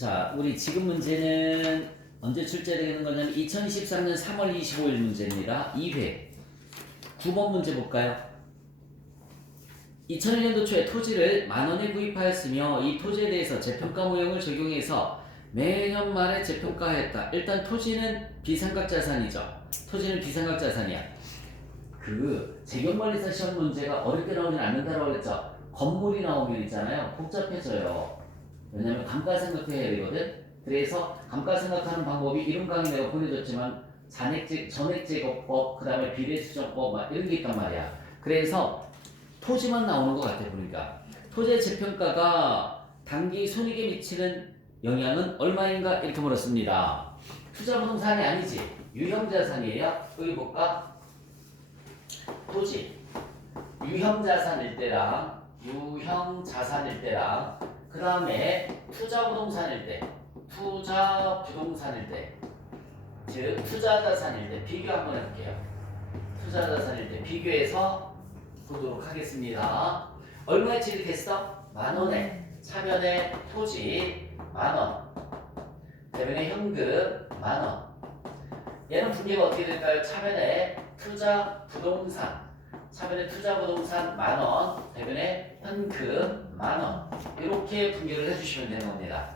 자, 우리 지금 문제는 언제 출제되는 거냐면 2023년 3월 25일 문제입니다. 2회. 9번 문제 볼까요? 2001년도 초에 토지를 10,000원에 구입하였으며 이 토지에 대해서 재평가 모형을 적용해서 매년 말에 재평가하였다. 일단 토지는 비상각자산이죠. 토지는 비상각자산이야. 재경관리사 시험 문제가 어렵게 나오진 않는다고 그랬죠. 건물이 나오면 있잖아요. 복잡해져요. 왜냐면 감가상각해야 되거든. 그래서 감가상각하는 방법이 이름 강의 내가 보내줬지만 전액제거법, 그 다음에 비례수정법 막 이런 게 있단 말이야. 그래서 토지만 나오는 것 같아 보니까. 토지의 재평가가 단기 손익에 미치는 영향은 얼마인가 이렇게 물었습니다. 투자부동산이 아니지. 유형자산이에요. 여기 볼까? 토지 유형자산일 때랑 그 다음에 투자부동산일 때 즉 투자자산일 때 비교 한번 해볼게요. 투자자산일 때 비교해서 보도록 하겠습니다. 얼마에 취득했어? 10,000원에 차변에 토지 10,000원, 대변에 현금 10,000원. 얘는 분계가 어떻게 될까요? 차변에 투자부동산 10,000원, 대변에 현금 10,000원. 이렇게 분계를 해주시면 되는 겁니다.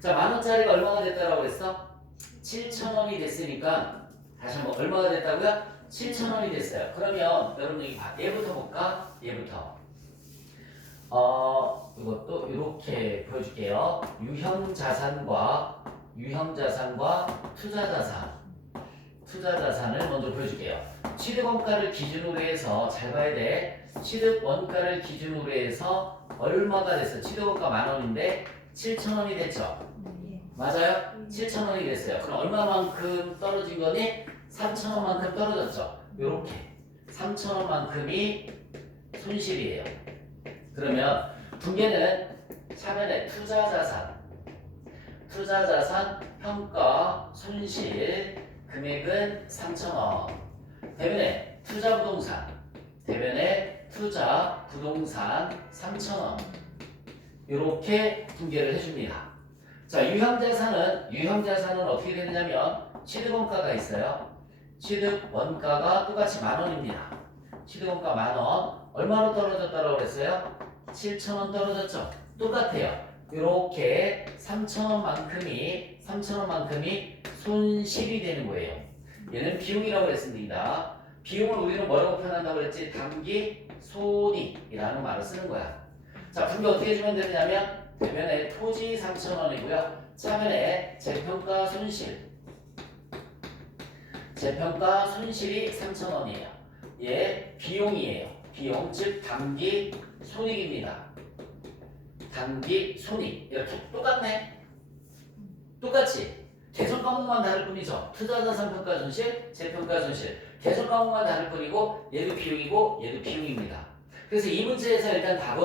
자, 10,000원짜리가 얼마가 됐다고 그랬어? 7,000원이 됐으니까 다시 한번 얼마가 됐다고요? 7,000원이 됐어요. 그러면 여러분 여기 얘부터 볼까? 얘부터. 이것도 이렇게 보여줄게요. 유형자산과 투자자산을 먼저 보여줄게요. 취득원가를 기준으로 해서 잘 봐야 돼. 취득원가를 기준으로 해서 얼마가 됐어? 취득원가 10,000원인데 7,000원이 됐죠? 맞아요? 7,000원이 됐어요. 그럼 얼마만큼 떨어진 거니? 3,000원만큼 떨어졌죠? 요렇게 3,000원만큼이 손실이에요. 그러면 분계는 차변에 투자자산 평가 손실 금액은 3,000원. 대변에 투자부동산 3,000원. 이렇게 분계를 해줍니다. 자, 유형자산은 어떻게 되느냐면 취득원가가 있어요. 취득원가가 똑같이 10,000원입니다. 취득원가 10,000원. 얼마로 떨어졌다고 그랬어요? 7,000원 떨어졌죠? 똑같아요. 이렇게 3,000원만큼이 손실이 되는 거예요. 얘는 비용이라고 했습니다. 비용을 우리는 뭐라고 표현한다고 그랬지? 단기 손익이라는 말을 쓰는 거야. 자, 분계 어떻게 해주면 되냐면 대변에 토지 3,000원이고요. 차변에 재평가 손실이 3,000원이에요. 얘 비용이에요. 비용, 즉 단기 손익입니다. 단기 손익. 이렇게 똑같네. 똑같이 개선 과목만 다를 뿐이죠. 투자자산 평가 손실, 재평가 손실. 개선 과목만 다를 뿐이고 얘도 비용이고 얘도 비용입니다. 그래서 이 문제에서 일단 답이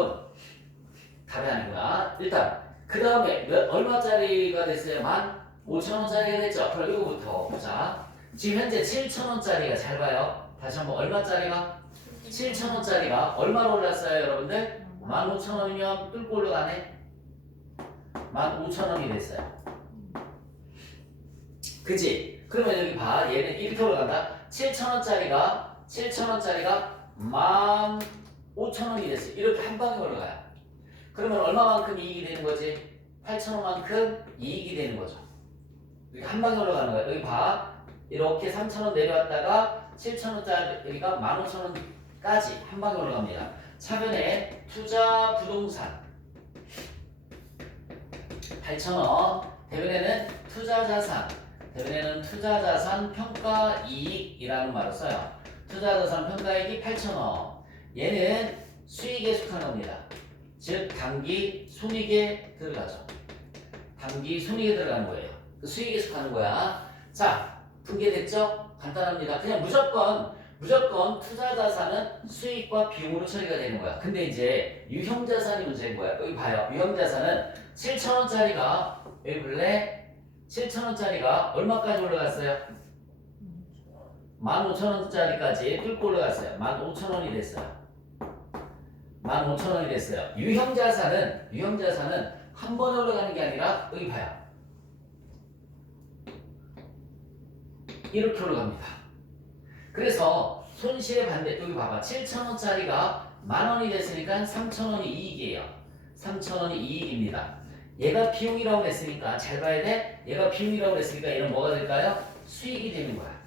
아니구나. 일단 그 다음에 얼마짜리가 됐어요? 15,000원짜리가 됐죠? 그럼 이거부터 보자. 지금 현재 7,000원짜리가 잘 봐요. 다시 한번 얼마짜리가? 7,000원짜리가 얼마로 올랐어요, 여러분들? 15,000원이면 뚫고 올라가네. 15,000원이 됐어요. 그치? 그러면 여기 봐. 얘는 이렇게 올라간다. 7,000원짜리가 15,000원이 됐어요. 이렇게 한 방에 올라가요. 그러면 얼마만큼 이익이 되는 거지? 8,000원만큼 이익이 되는 거죠. 이렇게 한 방에 올라가는 거야. 여기 봐. 이렇게 3,000원 내려왔다가 7,000원짜리가 15,000원까지 한 방에 올라갑니다. 차변에 투자부동산 8,000원. 대변에는 투자자산 평가이익이라는 말을 써요. 투자자산 평가이익이 8,000원. 얘는 수익에 속하는 겁니다. 즉 단기 손익에 들어가죠. 단기 손익에 들어가는 거예요. 그 수익에 속하는 거야. 자, 분계됐죠? 간단합니다. 그냥 무조건 투자자산은 수익과 비용으로 처리가 되는 거야. 근데 이제 유형자산이 문제인 거야. 여기 봐요. 유형자산은 7,000원짜리가 여기 볼래? 7,000원짜리가 얼마까지 올라갔어요? 15,000원짜리까지 뚫고 올라갔어요. 15,000원이 됐어요. 15,000원이 됐어요. 유형자산은 한 번에 올라가는 게 아니라 여기 봐요. 이렇게 올라갑니다. 그래서 손실의 반대 여기 봐봐. 7,000원짜리가 10,000원이 됐으니까 3,000원이 이익이에요. 3,000원이 이익입니다. 얘가 비용이라고 했으니까 잘 봐야 돼. 얘가 비용이라고 했으니까 얘는 뭐가 될까요? 수익이 되는 거야.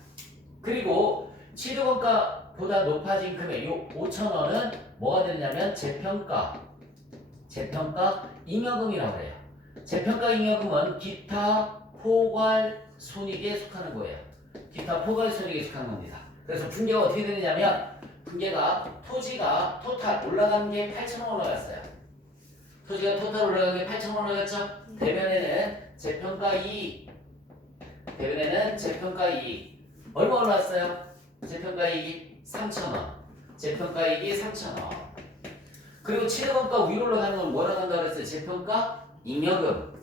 그리고 취득원가보다 높아진 금액 요 5,000원은 뭐가 되냐면 재평가 잉여금이라고 해요. 재평가 잉여금은 기타 포괄 손익에 속하는 거예요. 기타 포괄 손익에 속하는 겁니다. 그래서 분계가 어떻게 되느냐면 분계가 토지가 토탈 올라간 게 8,000원 올라갔어요. 토지가 토탈 올라간 게 8,000원 올라갔죠? 대변에는 재평가 이익 얼마 올라왔어요? 재평가 이익이 3,000원 재평가 이익이 3,000원 그리고 취득원가 위로 올라가는 건 뭐라고 한다고 그랬어요? 재평가 잉여금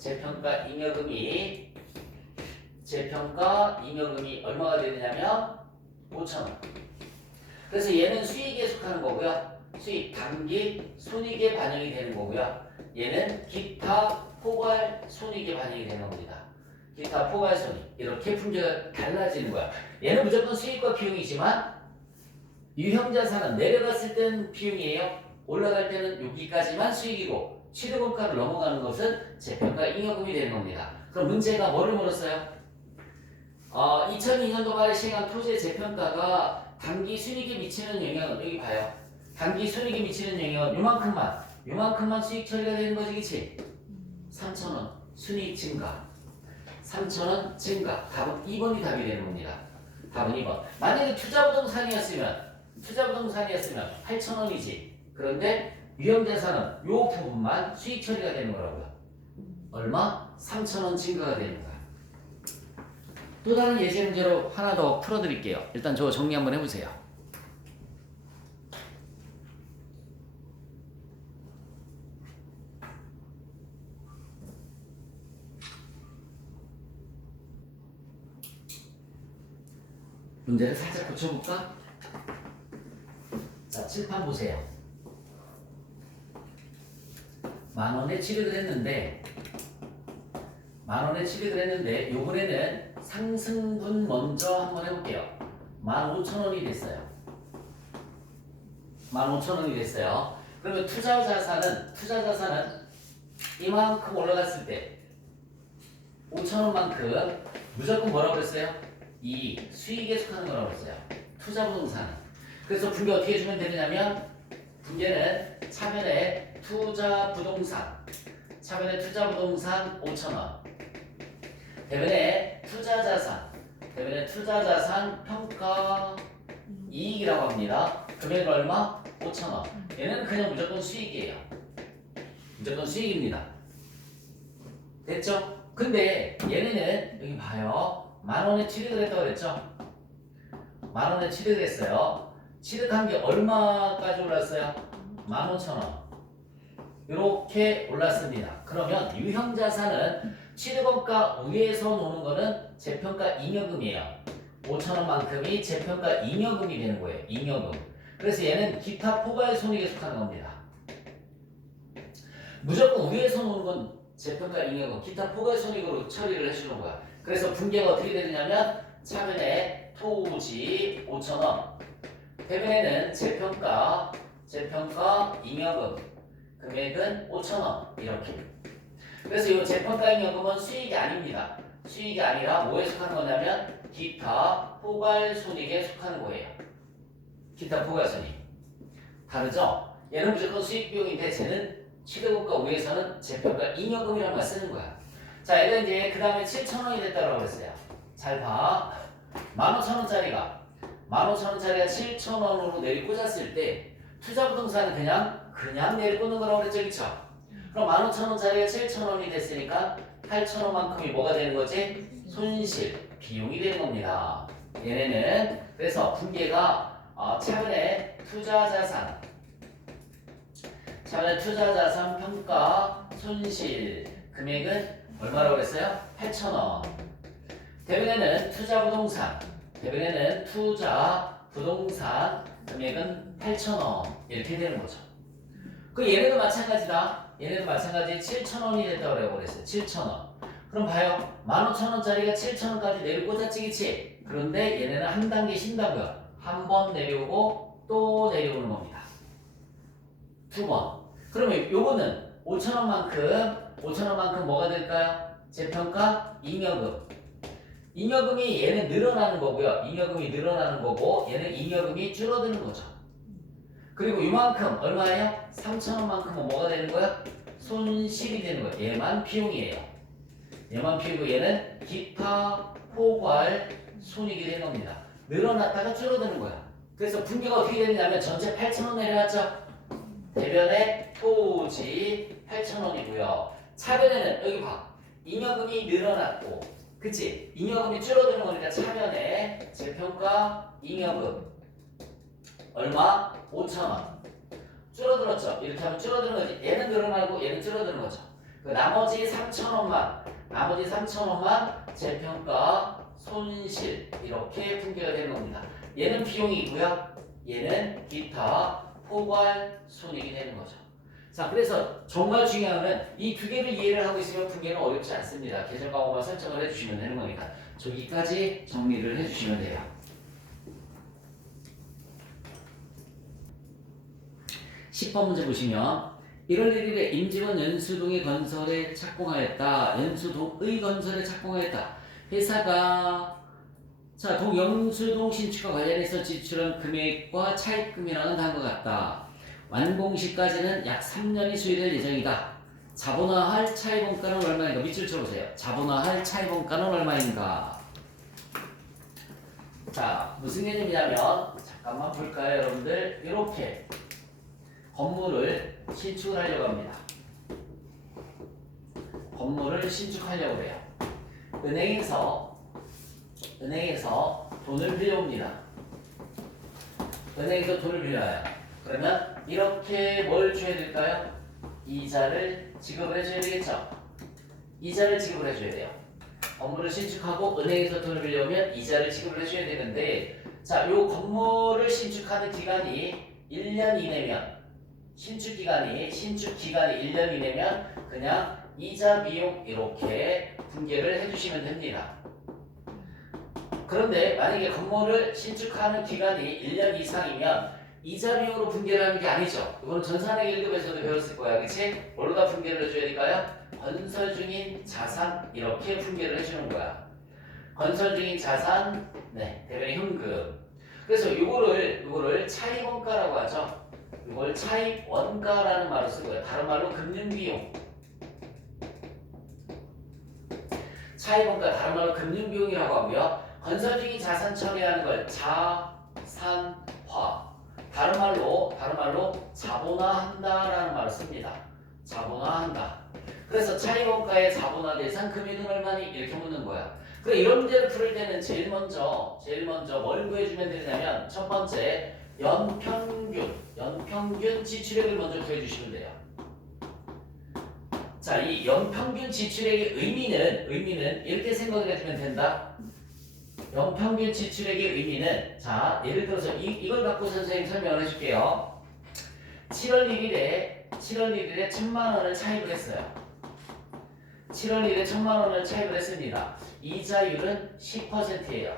재평가 잉여금이 얼마가 되느냐면 5,000원. 그래서 얘는 수익에 속하는 거고요. 수익, 단기 손익에 반영이 되는 거고요. 얘는 기타 포괄 손익에 반영이 되는 겁니다. 기타 포괄 손익. 이렇게 품제가 달라지는 거야. 얘는 무조건 수익과 비용이지만 유형자산은 내려갔을 때는 비용이에요. 올라갈 때는 여기까지만 수익이고 취득원가를 넘어가는 것은 재평가 잉여금이 되는 겁니다. 그럼 문제가 뭐를 물었어요? 2002년도 말에 시행한 토지의 재평가가 단기 순이익에 미치는 영향은 여기 봐요. 단기 순이익에 미치는 영향은 요만큼만 수익 처리가 되는 거지, 그치? 3,000원 순이익 증가 3,000원 증가. 답은 2번이 답이 되는 겁니다. 답은 2번. 만약에 투자부동산이었으면 8,000원이지. 그런데 유형자산은 요 부분만 수익 처리가 되는 거라고요. 얼마? 3,000원 증가가 되는 거야. 또 다른 예제 문제로 하나 더 풀어드릴게요. 일단 저 정리 한번 해보세요. 문제를 살짝 고쳐볼까? 자, 칠판 보세요. 10,000원에 취득을 했는데 요번에는 상승분 먼저 한번 해볼게요. 15,000원이 됐어요. 15,000원이 됐어요. 그러면 투자 자산은 이만큼 올라갔을 때 5,000원만큼 무조건 뭐라고 그랬어요? 이 수익에 속하는 거라고 그랬어요. 투자 부동산은. 그래서 분계 어떻게 해주면 되느냐면 분계는 차변에 투자 부동산 5,000원 대변에 투자 자산 평가 이익이라고 합니다. 금액은 얼마? 5,000원. 얘는 그냥 무조건 수익이에요. 무조건 수익입니다. 됐죠? 근데 얘네는 여기 봐요. 10,000원에 취득을 했다고 그랬죠? 10,000원에 취득을 했어요. 취득한 게 얼마까지 올랐어요? 15,000원. 이렇게 올랐습니다. 그러면 유형자산은 취득원가 위에서 노는 거는 재평가 잉여금이에요. 5,000원만큼이 재평가 잉여금이 되는 거예요. 잉여금. 그래서 얘는 기타 포괄 손익에 속하는 겁니다. 무조건 위에서 노는 건 재평가 잉여금, 기타 포괄 손익으로 처리를 해주는 거야. 그래서 분계가 어떻게 되느냐면 차변에 토지 5,000원, 대변에는 재평가 잉여금, 금액은 5,000원 이렇게. 그래서 이 재평가 잉여금은 수익이 아닙니다. 수익이 아니라 뭐에 속하는 거냐면 기타 포괄 손익에 속하는 거예요. 기타 포괄 손익. 다르죠? 얘는 무조건 수익 비용인데 쟤는 취득원가 위에서는 재평가 잉여금이라는 말 쓰는 거야. 자, 얘가 이제 그 다음에 7,000원이 됐다고 그랬어요. 잘 봐. 15,000원짜리가 7,000원으로 내리꽂았을 때 투자부동산은 그냥 내리꽂는 거라고 그랬죠, 그쵸? 그럼 15,000원짜리가 7,000원이 됐으니까 8,000원만큼이 뭐가 되는 거지? 손실, 비용이 되는 겁니다. 얘네는 그래서 분계가 차변에 투자자산 평가 손실 금액은 얼마라고 그랬어요? 8,000원. 대변에는 투자 부동산 금액은 8,000원 이렇게 되는 거죠. 그 얘네도 마찬가지다. 얘네도 마찬가지 7,000원이 됐다고 그랬어요. 7,000원. 그럼 봐요. 15,000원짜리가 7,000원까지 내리고 꽂아찌기치. 그런데 얘네는 한 단계 쉰다고요. 한 번 내려오고 또 내려오는 겁니다. 두 번. 그러면 요거는 5,000원만큼 뭐가 될까요? 재평가 잉여금. 잉여금이 얘는 늘어나는 거고요. 잉여금이 늘어나는 거고 얘는 잉여금이 줄어드는 거죠. 그리고 이만큼 얼마예요? 3,000원만큼은 뭐가 되는 거야? 손실이 되는 거예요. 얘만 비용이에요. 얘만 비용이고 얘는 기타 포괄 손익이 되는 겁니다. 늘어났다가 줄어드는 거야. 그래서 분기가 어떻게 되느냐면 전체 8,000원 내려왔죠? 대변의 토지 8,000원이고요. 차변에는 여기 봐. 잉여금이 늘어났고 그치? 잉여금이 줄어드는 거니까 차변에 재평가 잉여금 얼마? 5,000원. 줄어들었죠? 이렇게 하면 줄어드는 거지. 얘는 늘어나고 얘는 줄어드는 거죠. 그 나머지 3,000원만 재평가 손실 이렇게 분기가 되는 겁니다. 얘는 비용이고요. 얘는 기타 포괄 손익이 되는 거죠. 자, 그래서 정말 중요한 건 이 두 개를 이해를 하고 있으면 분기는 어렵지 않습니다. 계절 광고만 설정을 해주시면 되는 거니까 저기까지 정리를 해주시면 돼요. 10번 문제 보시면 1월 1일에 임직원 연수동의 건설에 착공하였다. 연수동의 건설에 착공하였다. 회사가 자, 연수동 신축과 관련해서 지출한 금액과 차입금이랑은 다음과 같다. 완공 시까지는 약 3년이 소요될 예정이다. 자본화할 차입원가는 얼마인가? 밑줄 쳐보세요. 자본화할 차입원가는 얼마인가? 자, 무슨 개념이냐면 잠깐만 볼까요, 여러분들? 이렇게 건물을 신축을 하려고 합니다. 건물을 신축하려고 해요. 은행에서 돈을 빌려옵니다. 은행에서 돈을 빌려와요. 그러면 이렇게 뭘 줘야 될까요? 이자를 지급을 해줘야 되겠죠? 이자를 지급을 해줘야 돼요. 건물을 신축하고 은행에서 돈을 빌려오면 이자를 지급을 해줘야 되는데 자, 요 건물을 신축하는 기간이 1년 이내면 신축 기간이 1년 이내면 그냥 이자 비용 이렇게 분계를 해주시면 됩니다. 그런데 만약에 건물을 신축하는 기간이 1년 이상이면 이자 비용으로 분계를 하는 게 아니죠. 이거는 전산의 1급에서도 배웠을 거야. 그치? 뭘로다 분계를 해줘야 될까요? 건설 중인 자산 이렇게 분계를 해주는 거야. 건설 중인 자산 대변 현금. 그래서 이거를 차입원가라고 하죠. 이걸 차입원가라는 말을 쓰고요. 다른 말로 금융비용. 차입원가 다른 말로 금융비용이라고 하고요. 건설 중인 자산 처리하는 걸 자산화. 다른 말로 자본화한다라는 말을 씁니다. 자본화한다. 그래서 차입원가의 자본화 대상 금액은 얼마니? 이렇게 묻는 거야. 그래 이런 문제를 풀 때는 제일 먼저 뭘 구해주면 되냐면 첫 번째 연평균 지출액을 먼저 구해주시면 돼요. 자, 이 연평균 지출액의 의미는 이렇게 생각을 해주면 된다. 연평균 지출액의 의미는 자, 예를 들어서 이걸 갖고 선생님 설명을 해줄게요. 7월 1일에 1,000만 원을 차입을 했어요. 7월 1일에 1,000만 원을 차입을 했습니다. 이자율은 10%예요.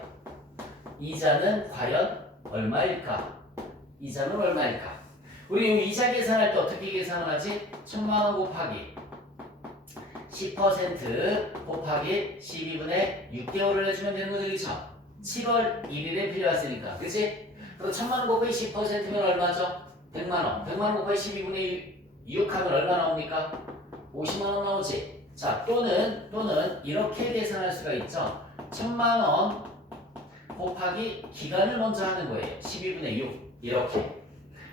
이자는 과연 얼마일까? 우리 이자 계산할 때 어떻게 계산을 하지? 1,000만 원 곱하기 10% 곱하기 12분의 6개월을 해주면 되는 거죠, 그렇죠? 7월 1일에 빌려왔으니까, 그렇지? 그리고 1,000만 원 곱하기 10%면 얼마죠? 100만 원. 100만 원 곱하기 12분의 6 하면 얼마 나옵니까? 50만 원 나오지? 자, 또는 이렇게 계산할 수가 있죠. 1,000만 원 곱하기 기간을 먼저 하는 거예요. 12분의 6 이렇게.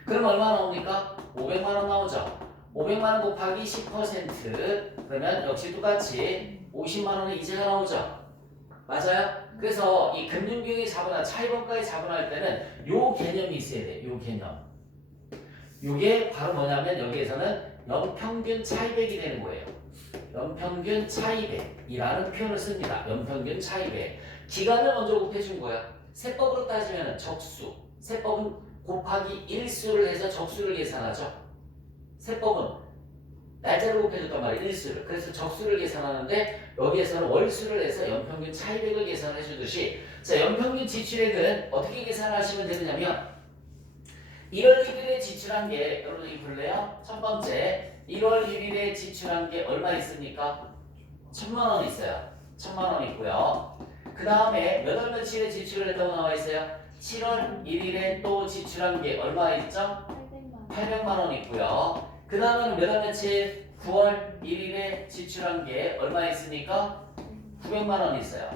그럼 얼마 나옵니까? 500만 원 나오죠. 500만 원 곱하기 10% 그러면 역시 똑같이 50만 원의 이자가 나오죠. 맞아요? 그래서 이 금융비용의 자본화, 차입원가의 자본화할 때는 요 개념이 있어야 돼요. 요 개념. 요게 바로 뭐냐면 여기에서는 연평균 차입액이 되는 거예요. 연평균 차입액이라는 표현을 씁니다. 연평균 차입액. 기간을 먼저 곱해준 거야. 세법으로 따지면 적수. 세법은 곱하기 일수를 해서 적수를 계산하죠. 세법은 날짜를 곱해줬단 말이에요. 일수를. 그래서 적수를 계산하는데 여기에서는 월수를 해서 연평균 차이백을 계산해 주듯이 자 연평균 지출액은 어떻게 계산하시면 되느냐면 1월 1일에 지출한 게 여러분이 볼래요? 첫 번째 1월 1일에 지출한 게 얼마 있습니까? 1,000만 원 있어요. 1,000만 원 있고요. 그 다음에 몇 월 며칠에 지출을 했다고 나와 있어요? 7월 1일에 또 지출한 게 얼마 있죠? 800만 원 있고요. 그 다음에는 몇 월 며칠? 9월 1일에 지출한 게 얼마 있습니까? 900만 원 있어요.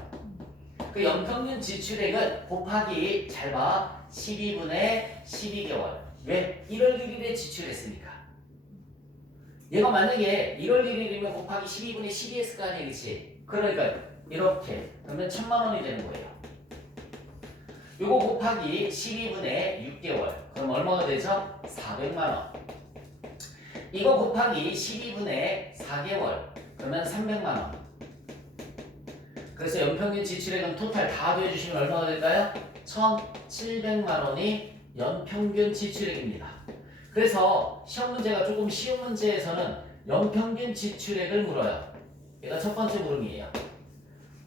그 연평균 지출액은 곱하기 잘 봐. 12분의 12개월. 왜? 1월 1일에 지출했으니까. 얘가 만약에 1월 1일이면 곱하기 12분의 12 했을 거 아니야, 그치? 그러니까 이렇게 그러면 1,000만 원이 되는 거예요. 요거 곱하기 12분의 6개월. 그럼 얼마가 되죠? 400만 원. 이거 곱하기 12분의 4개월. 그러면 300만 원. 그래서 연평균 지출액은 토탈 다 더해주시면 얼마가 될까요? 1,700만 원이 연평균 지출액입니다. 그래서 시험 문제가 조금 쉬운 문제에서는 연평균 지출액을 물어요. 얘가 첫 번째 물음이에요.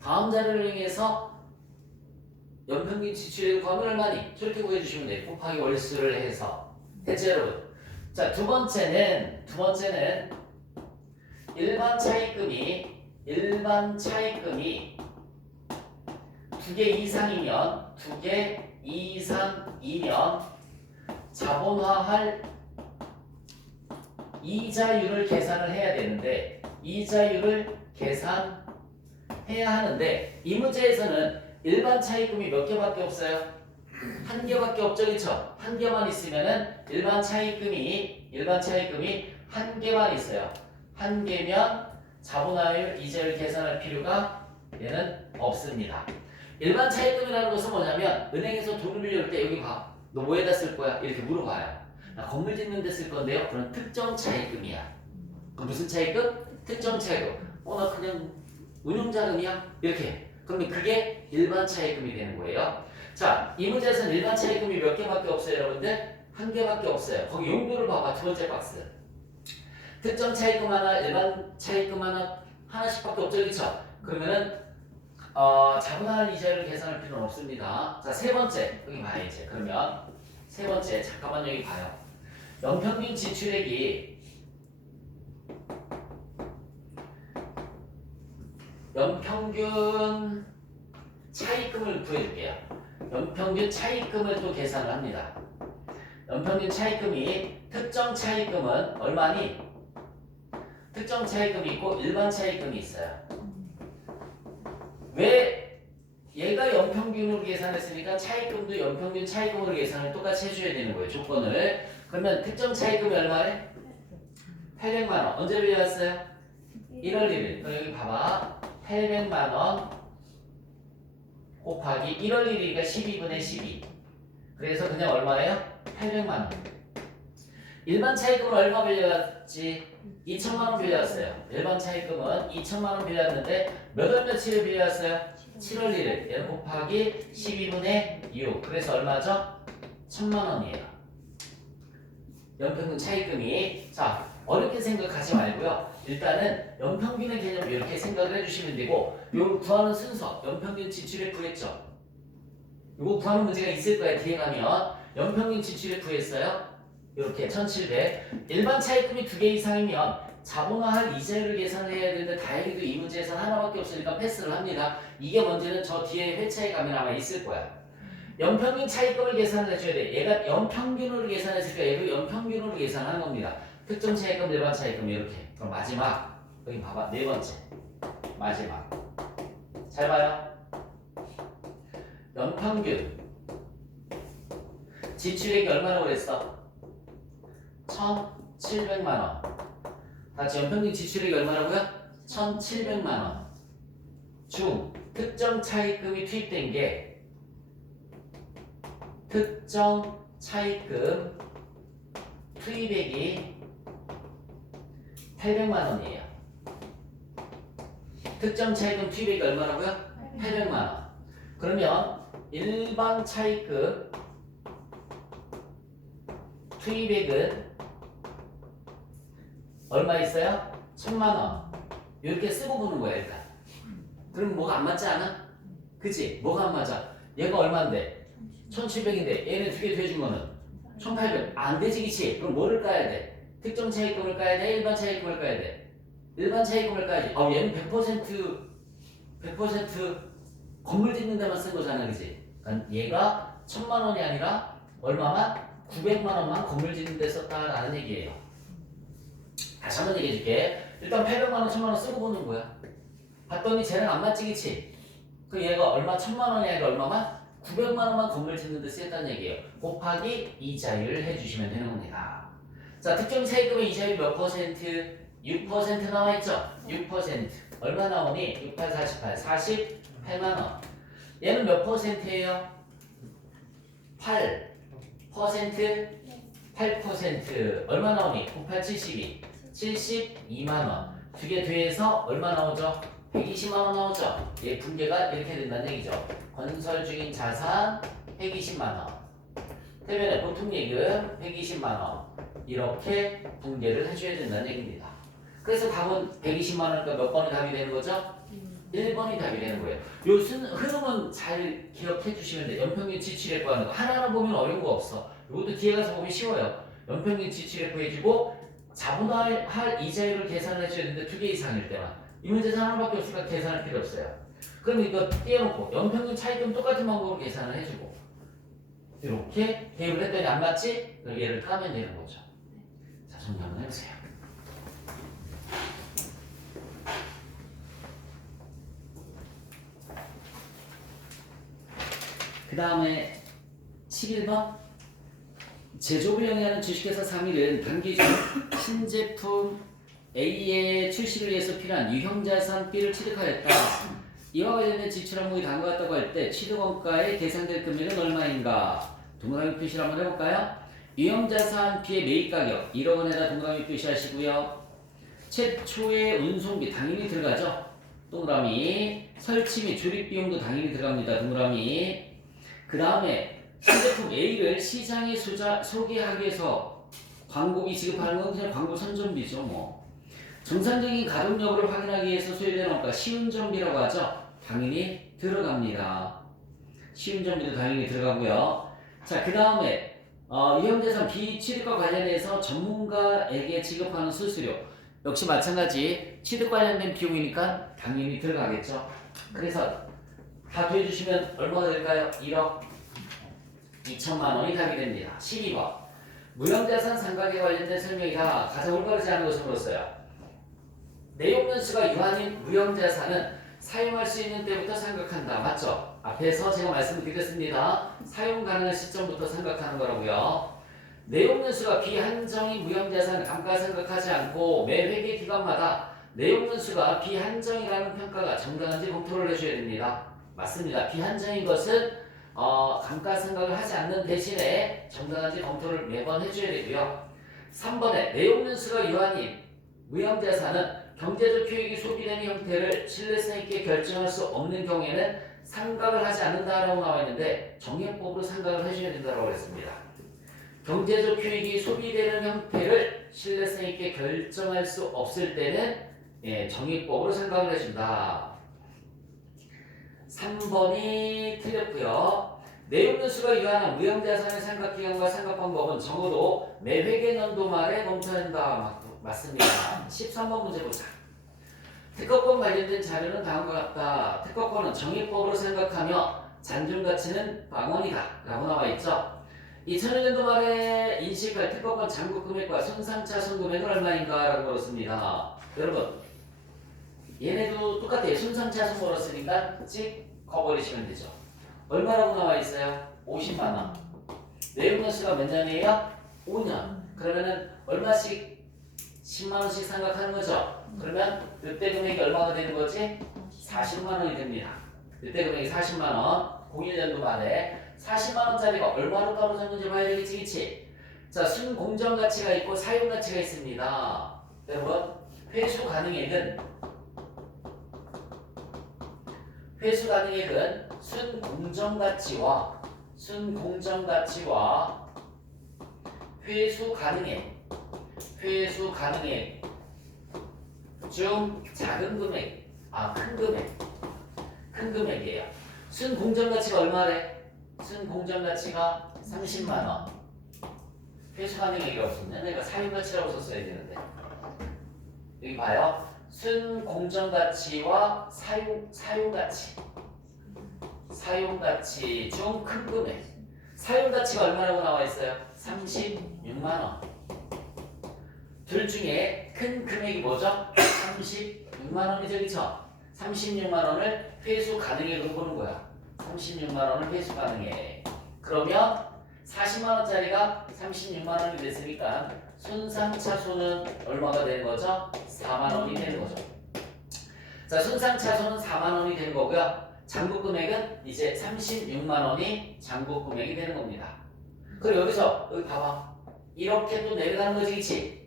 다음 자료를 이용해서 연평균 지출액을 구하면 얼마니? 저렇게 구해주시면 돼요. 곱하기 월수를 해서. 됐죠 여러분? 자, 두 번째는 일반 차입금이 두 개 이상이면 자본화할 이자율을 계산을 해야 되는데 이자율을 계산해야 하는데 이 문제에서는 일반 차입금이 몇 개밖에 없어요? 한 개밖에 없죠, 그렇죠? 한 개만 있으면은 일반 차입금이 한 개만 있어요. 한 개면 자본화율 이자율 계산할 필요가 얘는 없습니다. 일반 차입금이라는 것은 뭐냐면 은행에서 돈을 빌려올 때 여기 봐. 너 뭐에다 쓸 거야? 이렇게 물어봐요. 나 건물 짓는 데 쓸 건데요. 그런 특정 차입금이야. 그럼 무슨 차입금? 특정 차입금. 나 그냥 운용자금이야? 이렇게. 그러면 그게 일반 차입금이 되는 거예요. 자, 이 문제에서는 일반 차입금이 몇 개밖에 없어요, 여러분들? 한 개밖에 없어요. 거기 용도를 봐봐. 두 번째 박스. 특정 차입금 하나, 일반 차입금 하나씩밖에 없죠, 그렇죠? 그러면은 자본화할 이자율을 계산할 필요는 없습니다. 자, 세 번째 여기 봐야지. 그러면 세 번째 잠깐만 여기 봐요. 연평균 지출액이 연평균 차입금을 구해줄게요. 연평균 차입금을 또 계산을 합니다. 연평균 차입금이 특정 차입금은 얼마니? 특정 차입금이 있고 일반 차입금이 있어요. 왜 얘가 연평균으로 계산했으니까 차입금도 연평균 차입금으로 계산을 똑같이 해줘야 되는 거예요. 조건을. 그러면 특정 차입금이 얼마래? 800만 원. 언제 빌려왔어요? 1월 1일. 그럼 여기 봐봐. 800만 원 곱하기 1월 1일이니까 12분의 12. 그래서 그냥 얼마예요? 800만 원. 일반 차입금은 얼마 빌려왔지? 2천만 원 빌려왔어요. 일반 차입금은 2천만 원 빌려왔는데 몇 월 며칠에 빌려왔어요? 7월 1일. 얘는 곱하기 12분의 6. 그래서 얼마죠? 1,000만 원이에요. 연평균 차입금이. 자, 어렵게 생각하지 말고요. 일단은 연평균의 개념 이렇게 생각을 해주시면 되고 요 구하는 순서 연평균 지출액 구했죠? 요거 구하는 문제가 있을 거예요. 뒤에 가면 연평균 지출액 구했어요. 이렇게 1,700. 일반 차입금이 두 개 이상이면 자본화할 이자율을 계산을 해야 되는데 다행히도 이 문제에서 하나밖에 없으니까 패스를 합니다. 이게 문제는 저 뒤에 회차에 가면 아마 있을 거야. 연평균 차입금을 계산을 해줘야 돼. 얘가 연평균으로 계산했으니까 얘도 연평균으로 계산하는 겁니다. 특정 차입금, 일반 차입금 이렇게. 그럼 마지막 여기 봐봐. 네 번째 마지막 잘 봐요. 연평균 지출액이 얼마라고 그랬어? 1,700만 원. 다시 연평균 지출액이 얼마라고요? 1,700만 원. 중 특정 차입금이 투입된 게 특정 차입금 투입액이 800만 원이에요. 특정 차입금 투입액이 얼마라고요? 800만 원. 그러면 일반 차입금 투입액은 얼마 있어요? 1000만원. 이렇게 쓰고 보는 거야 일단. 그럼 뭐가 안 맞지 않아? 그치? 뭐가 안 맞아? 얘가 얼마인데? 1700인데 얘는 두 개 더해주면은 1800. 안 되지 그치? 그럼 뭐를 까야 돼? 특정 차익금을 까야 돼? 일반 차익금을 까야 돼? 일반 차익금을 까야지. 얘는 100% 건물 짓는 데만 쓴 거잖아 그치? 그러니까 얘가 1000만원이 아니라 얼마만? 900만원만 건물 짓는 데 썼다라는 얘기예요. 다시 한번 얘기해 줄게. 일단 800만원, 1000만원 쓰고 보는 거야. 봤더니 쟤는 안 맞지 그치? 그 얘가 얼마? 1000만원이 아니라 얼마만? 900만원만 건물 짓는 데 쓰였다는 얘기예요. 곱하기 이자율을 해주시면 되는 겁니다. 자, 특정 차익금의 이자율 몇 퍼센트? 6% 나와있죠? 6%. 얼마 나오니? 6, 8, 48. 48만원. 얘는 몇 퍼센트예요? 8%? 8%. 얼마 나오니? 9, 8, 72. 72만원. 두 개 더해서 얼마 나오죠? 120만원 나오죠? 얘 분계가 이렇게 된다는 얘기죠. 건설 중인 자산 120만원. 대변에 보통 예금 120만원. 이렇게 분계를 해줘야 된다는 얘기입니다. 그래서 답은 120만원이니까 몇 번이 답이 되는 거죠? 1번이 답이 되는 거예요. 요 흐름은 잘 기억해 주시면 돼요. 연평균 지출액 구하는 거. 하나하나 보면 어려운 거 없어. 이것도 뒤에 가서 보면 쉬워요. 연평균 지출액 구해주고 자본할 이자율을 계산해 줘야 되는데 두 개 이상일 때만. 이 문제에서 하나밖에 없으니까 계산할 필요 없어요. 그럼 이거 띄워놓고 연평균 차익금 똑같은 방법으로 계산을 해주고 이렇게 대입을 했더니 안 맞지? 그럼 얘를 까면 되는 거죠. 자, 정리 한번 해보세요. 그 다음에 11번 제조업을 영위하는 주식회사 3일은 단기 중 신제품 A의 출시를 위해서 필요한 유형자산 B를 취득하였다. 이와 관련된 지출 항목이 다음과 같다고 할 때 취득원가에 계산될 금액은 얼마인가? 동그라미 표시를 한번 해볼까요? 유형자산 B의 매입가격 1억 원에다 동그라미 표시하시고요. 최초의 운송비 당연히 들어가죠. 동그라미. 설치 및 조립 비용도 당연히 들어갑니다. 동그라미. 그 다음에 신제품 A를 시장에 소개하기 위해서 광고비 지급하는 건 그냥 광고 선전비죠 뭐. 정상적인 가동 여부를 확인하기 위해서 소요되는 원가 시운전비라고 하죠. 당연히 들어갑니다. 시운전비도 당연히 들어가고요. 자, 그 다음에 유형자산 비취득과 관련해서 전문가에게 지급하는 수수료 역시 마찬가지 취득 관련된 비용이니까 당연히 들어가겠죠. 그래서 다 더해주시면 얼마가 될까요? 1억 2천만 원이 답이 됩니다. 12번 무형자산 상각에 관련된 설명이다. 가장 올바르지 않은 것을 물었어요. 내용연수가 유한인 무형자산은 사용할 수 있는 때부터 생각한다. 맞죠? 앞에서 제가 말씀드렸습니다. 사용 가능한 시점부터 생각하는 거라고요. 내용연수가 비한정인 무형자산 감가상각하지 않고 매 회계 기간마다 내용연수가 비한정이라는 평가가 정당한지 검토를 해줘야 됩니다. 맞습니다. 비한정인 것은 감가상각을 하지 않는 대신에 정당한지 검토를 매번 해줘야 되고요. 3번에 내용연수가 유한인 무형자산은 경제적 효익이 소비되는 형태를 신뢰성 있게 결정할 수 없는 경우에는 상각을 하지 않는다라고 나와 있는데 정액법으로 상각을 해줘야 된다고 했습니다. 경제적 효익이 소비되는 형태를 신뢰성 있게 결정할 수 없을 때는 정액법으로 상각을 해준다. 3번이 틀렸고요. 내용연수가 유한한 무형자산의 상각기간과 상각방법은 적어도 매 회계 연도 말에 검토한다. 맞습니다. 13번 문제 보자. 특허권 관련된 자료는 다음과 같다. 특허권은 정액법으로 생각하며 잔존가치는 망원이다 라고 나와있죠. 2001년도 말에 인식할 특허권 잔고 금액과 손상차손 금액은 얼마인가 라고 물었습니다. 여러분 얘네도 똑같아요. 손상차손 물었으니까 찍어버리시면 되죠. 얼마라고 나와있어요? 50만원. 내용연수가 몇 년이에요? 5년. 그러면은 얼마씩 10만원씩 생각하는 거죠. 그러면 늑대 금액이 얼마가 되는 거지? 40만원이 됩니다. 늑대 금액이 40만원. 01년도 말에 40만원짜리가 얼마로 떨어졌는지 봐야 되겠지, 그치? 자, 순공정가치가 있고 사용가치가 있습니다. 여러분, 회수 가능액은 순공정가치와 회수 가능액 중 작은 금액, 큰 금액, 큰 금액이에요. 순 공정 가치가 얼마래? 순 공정 가치가 30만 원. 회수 가능 얘기가 없었네. 내가 사용 가치라고 썼어야 되는데. 여기 봐요. 순 공정 가치와 사용 가치. 사용 가치 중 큰 금액. 사용 가치가 얼마라고 나와 있어요? 36만 원. 둘 중에 큰 금액이 뭐죠? 36만 원이죠, 그쵸? 36만 원을 회수 가능액으로 보는 거야. 36만 원을 회수 가능해. 그러면 40만 원짜리가 36만 원이 됐으니까 순상차손은 얼마가 되는 거죠? 4만 원이 되는 거죠. 자, 순상차손은 4만 원이 되는 거고요. 잔고 금액은 이제 36만 원이 잔고 금액이 되는 겁니다. 그리고 여기서 여기 봐봐. 이렇게 또 내려가는 거지, 그치?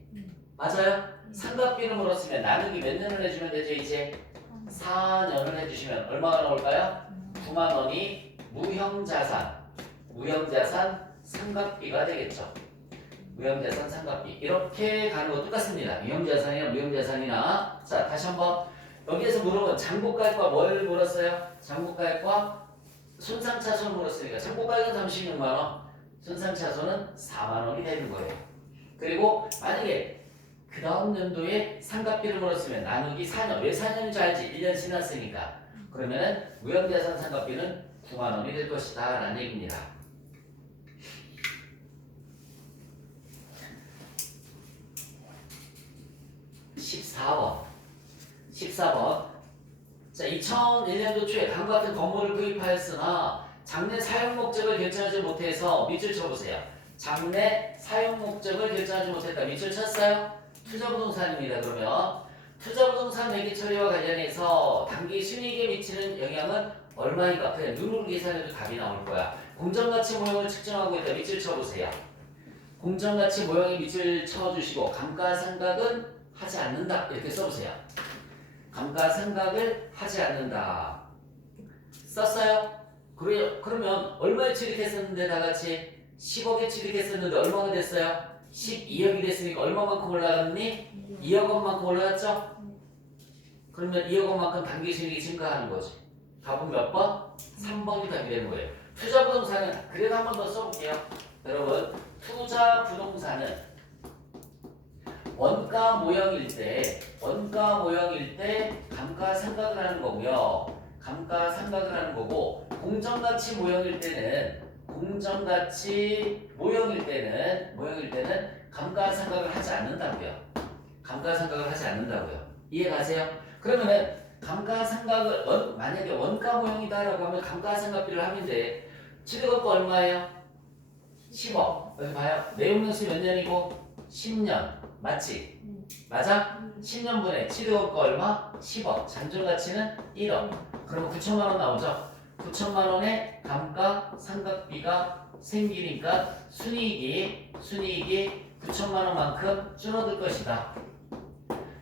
맞아요? 삼각비를 물었으면 나누기 몇 년을 해주면 되죠, 이제? 4년을 해주시면 얼마가 나올까요? 9만 원이 무형자산 삼각비가 되겠죠. 무형자산 삼각비. 이렇게 가는 거 똑같습니다. 무형자산이나 무형자산이나. 자, 다시 한번. 여기에서 물어본 장고가액과 뭘 물었어요? 장고가액과 순상차손 물었으니까 장고가액은 36만 원, 순상차손은 4만 원이 되는 거예요. 그리고 만약에 그 다음 연도에 삼각비를 물었으면 나누기 4년. 왜 4년인 줄 알지? 1년 지났으니까. 그러면은 무형자산 삼각비는 9만 원이 될 것이다 라는 얘기입니다. 14번. 자, 2001년도 초에 다음과 같은 건물을 구입하였으나 장래 사용 목적을 결정하지 못해서 밑줄 쳐보세요. 장래 사용 목적을 결정하지 못했다. 밑줄 쳤어요? 투자부동산입니다. 그러면 투자부동산 매매 처리와 관련해서 단기 순이익에 미치는 영향은 얼마인가? 그냥 눈으로 계산해도 답이 나올 거야. 공정가치 모형을 측정하고 있다. 밑줄 쳐보세요. 공정가치 모형에 밑줄 쳐주시고 감가상각은 하지 않는다. 이렇게 써보세요. 감가상각을 하지 않는다. 썼어요? 그러면 얼마에 취득했었는데 다같이 10억에 취득했었는데 얼마가 됐어요? 12억이 됐으니까 얼마만큼 올라갔니? 2억 원만큼 올라갔죠? 그러면 2억 원만큼 단기 수익이 증가하는 거지. 답은 몇 번? 3번이 답이 되는 거예요. 투자부동산은 그래도 한 번 더 써볼게요. 여러분, 투자부동산은 원가 모형일 때 감가상각을 하는 거고요. 감가상각을 하는 거고 공정가치 모형일 때는 감가상각을 하지 않는다고요. 감가상각을 하지 않는다고요. 이해 가세요? 그러면은 감가상각을 만약에 원가 모형이다라고 하면 감가상각비를 하면 돼. 취득원가 얼마예요? 10억. 여기 봐요. 내용명수 몇 년이고? 10년. 맞지? 맞아? 10년분에 취득원가 얼마? 10억. 잔존가치는 1억. 그러면 9천만 원 나오죠? 9천만 원의 감가상각비가 생기니까 순이익이 9천만 원만큼 줄어들 것이다.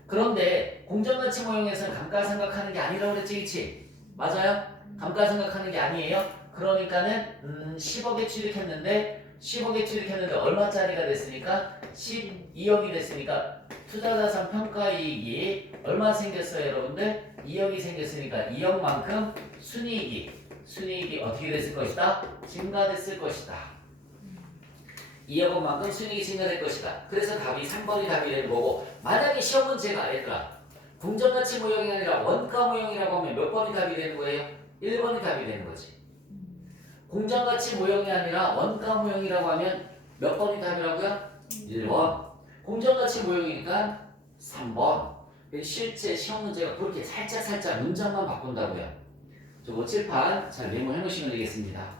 그런데 공정가치 모형에서는 감가상각하는 게 아니라고 그랬지, 그치? 맞아요? 감가상각하는 게 아니에요? 그러니까는 10억에 취득했는데 얼마짜리가 됐으니까 12억이 됐으니까 투자자산 평가이익이 얼마 생겼어요, 여러분들? 2억이 생겼으니까 2억만큼 순이익이 어떻게 됐을 것이다? 증가됐을 것이다. 2억 원만큼 순이익이 증가될 것이다. 그래서 답이 3번이 답이 되는 거고, 만약에 시험 문제가 얘들아 공정가치 모형이 아니라 원가 모형이라고 하면 몇 번이 답이 되는 거예요? 1번이 답이 되는 거지. 공정가치 모형이 아니라 원가 모형이라고 하면 몇 번이 답이라고요? 1번. 공정가치 모형이니까 3번. 실제 시험 문제가 그렇게 살짝 문장만 바꾼다고요. 저 5, 7판 잘 메모해 놓으시면 되겠습니다.